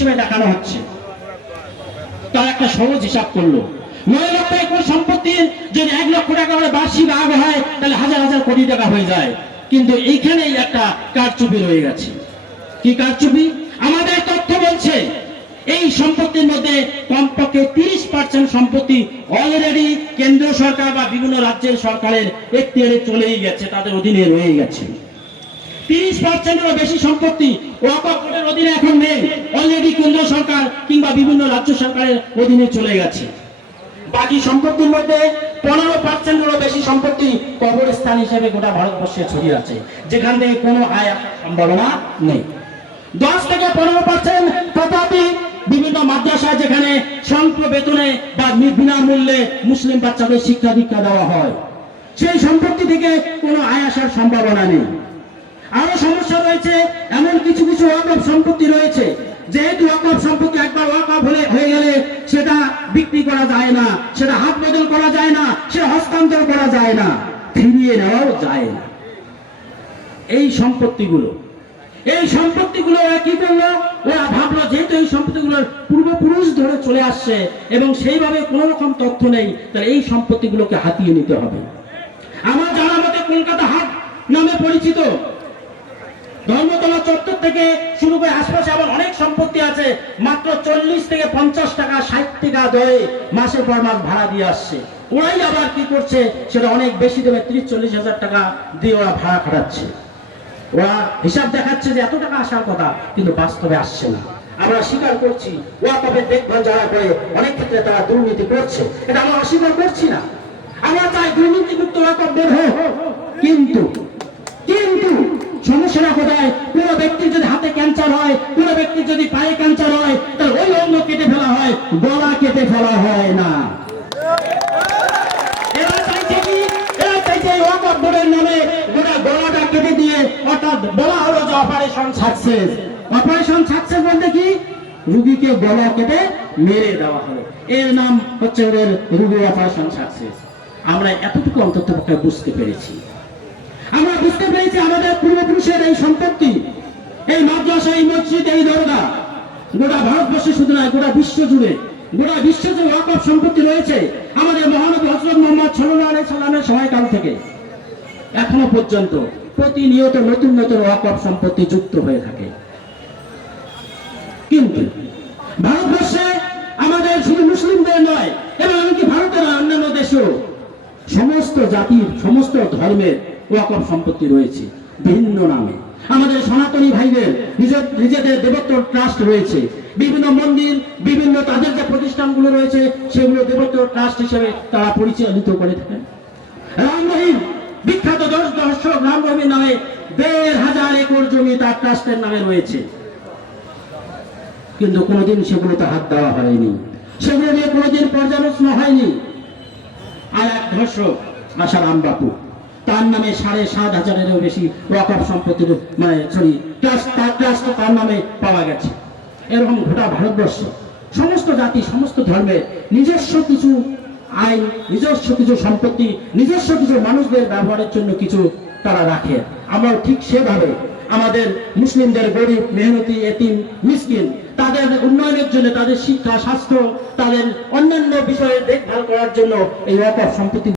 হিসেবে দেখানো হচ্ছে। তার একটা সহজ হিসাব করলো, 9 লক্ষ একর সম্পত্তির যদি 1 লক্ষ টাকা করে বার্ষিক আয় হয় তাহলে হাজার হাজার কোটি টাকা হয়ে যায়। কিন্তু এইখানেই একটা কারচুপি রয়ে গেছে। কি কারচুপি? আমাদের তথ্য বলছে এই সম্পত্তির মধ্যে কমপক্ষে 30% সম্পত্তি অলরেডি কেন্দ্র সরকার বা বিভিন্ন রাজ্যের সরকারের এখতিয়ারে চলেই গেছে, তাদের অধীনে রয়ে গেছে। 30%-এরও বেশি সম্পত্তি ওয়াকফ বোর্ডের অধীনে এখন নেই, অলরেডি কেন্দ্র সরকার কিংবা বিভিন্ন রাজ্য সরকারের অধীনে চলে গেছে। বাকি সম্পত্তির মধ্যে 15%-এরও বেশি সম্পত্তি কবরস্থান হিসেবে গোটা ভারতবর্ষে ছড়িয়ে আছে, যেখান থেকে কোনো আয় আসার সম্ভাবনা নেই। 10 থেকে 15% তথাপি বিভিন্ন মাদ্রাসা, যেখানে স্বল্প বেতনে বা বিনামূল্যে মুসলিম বাচ্চাদের শিক্ষা দীক্ষা দেওয়া হয়, সেই সম্পত্তি থেকে কোনো আয় আসার সম্ভাবনা নেই। আরো সমস্যা রয়েছে, এমন কিছু কিছু ওয়াকফ সম্পত্তি রয়েছে, যেহেতু ওয়াকফ সম্পত্তি একবার ওয়াকফ হয়ে গেলে সেটা বিক্রি করা যায় না, সেটা হাত বদল করা যায় না, সেটা হস্তান্তর করা যায় না, ফিরিয়ে নেওয়াও যায় না। এই সম্পত্তিগুলো ওরা কি করলো? ওরা ভাবলো যেহেতু এই সম্পত্তিগুলোর পূর্বপুরুষ ধরে চলে আসছে এবং সেইভাবে কোনো রকম তথ্য নেই, তাহলে এই সম্পত্তিগুলোকে হাতিয়ে নিতে হবে। আমার জানা মতে কলকাতা হাট নামে পরিচিত ধর্মতলা চত্বর থেকে শুরু করে আশপাশে আবার অনেক সম্পত্তি আছে, মাত্র 40 থেকে 50 টাকা 60 টাকা দরে মাসের পর মাস ভাড়া দিয়ে আসছে। ওরাই আবার কি করছে, সেটা অনেক বেশি দেবে, 30-40 হাজার টাকা দিয়ে ওরা ভাড়া খাটাচ্ছে। ওরা হিসাব দেখাচ্ছে যে এত টাকা আসার কথা, কিন্তু বাস্তবে আসছে না। আমরা স্বীকার করছি ওয়াকফের দেখভাল যারা করে অনেক ক্ষেত্রে তারা দুর্নীতি করছে, এটা আমরা অস্বীকার করছি না। আমরা চাই দুর্নীতিমুক্ত ওয়াকফ বোর্ড হোক, কিন্তু সমস্যাটা কোথায়? কোনো ব্যক্তির যদি হাতে ক্যান্সার হয়, কোনো ব্যক্তির যদি পায়ে ক্যান্সার হয়, তাহলে ওই অঙ্গ কেটে ফেলা হয়, গলা কেটে ফেলা হয় না। এরা চাইছে কি? এরা চাইছে ওয়াকফ বোর্ডের নামে গোটা গলাটা কেটে দিয়ে, অর্থাৎ বলা হলো যে অপারেশন সাকসেস। অপারেশন সাকসেস বলতে কি? রোগীকে গলা কেটে মেরে দেওয়া হলো, এর নাম হচ্ছে ওদের রোগীর অপারেশন সাকসেস। আমরা এতটুকু অন্তত পক্ষে বুঝতে পেরেছি। আমরা বুঝতে পেরেছি আমাদের পূর্বপুরুষের এই সম্পত্তি, এই মাদ্রাসা, এই মসজিদ, এই দরগা গোটা ভারতবর্ষে শুধু নয়, গোটা বিশ্ব জুড়ে ওয়াকফ সম্পত্তি রয়েছে। আমাদের মহানবী হযরত মুহাম্মদ সাল্লাল্লাহু আলাইহি সাল্লামের সময়কাল থেকে এখনো পর্যন্ত প্রতিনিয়ত নতুন নতুন ওয়াকফ সম্পত্তি যুক্ত হয়ে থাকে। কিন্তু ভারতবর্ষে আমাদের শুধু মুসলিমদের নয়, এবং এমনকি ভারতের অন্যান্য দেশেও সমস্ত জাতির, সমস্ত ধর্মের ওয়াকফ সম্পত্তি রয়েছে ভিন্ন নামে। আমাদের সনাতনী ভাইদের নিজেদের দেবত্ব ট্রাস্ট রয়েছে, বিভিন্ন মন্দির, বিভিন্ন তাদের যে প্রতিষ্ঠানগুলো রয়েছে সেগুলো দেবত্ব ট্রাস্ট হিসেবে তারা পরিচালিত করে থাকেন। রাম রহিম, বিখ্যাত দর্শক রাম রহিমের নামে 1,500 একর জমি তার ট্রাস্টের নামে রয়েছে, কিন্তু কোনোদিন সেগুলোতে হাত দেওয়া হয়নি, সেগুলো নিয়ে কোনোদিন পর্যালোচনা হয়নি। আর এক দর্শক আশারাম বাপু, তার নামে 7,500-এরও বেশি ওয়াকফ সম্পত্তির ট্রাস্ট তার নামে পাওয়া গেছে। এরকম গোটা ভারতবর্ষ সমস্ত জাতি, সমস্ত ধর্মের নিজস্ব কিছু আইন, নিজস্ব কিছু সম্পত্তি, নিজস্ব কিছু মানুষদের ব্যবহারের জন্য কিছু তারা রাখে। আমরাও ঠিক সেভাবে আমাদের মুসলিমদের গরিব, মেহনতি, এতিম, মিসকিন, তাদের উন্নয়নের জন্য, তাদের শিক্ষা, স্বাস্থ্য, তাদের অন্যান্য বিষয়ে দেখভাল করার জন্য এই ওয়াকফ সম্পত্তি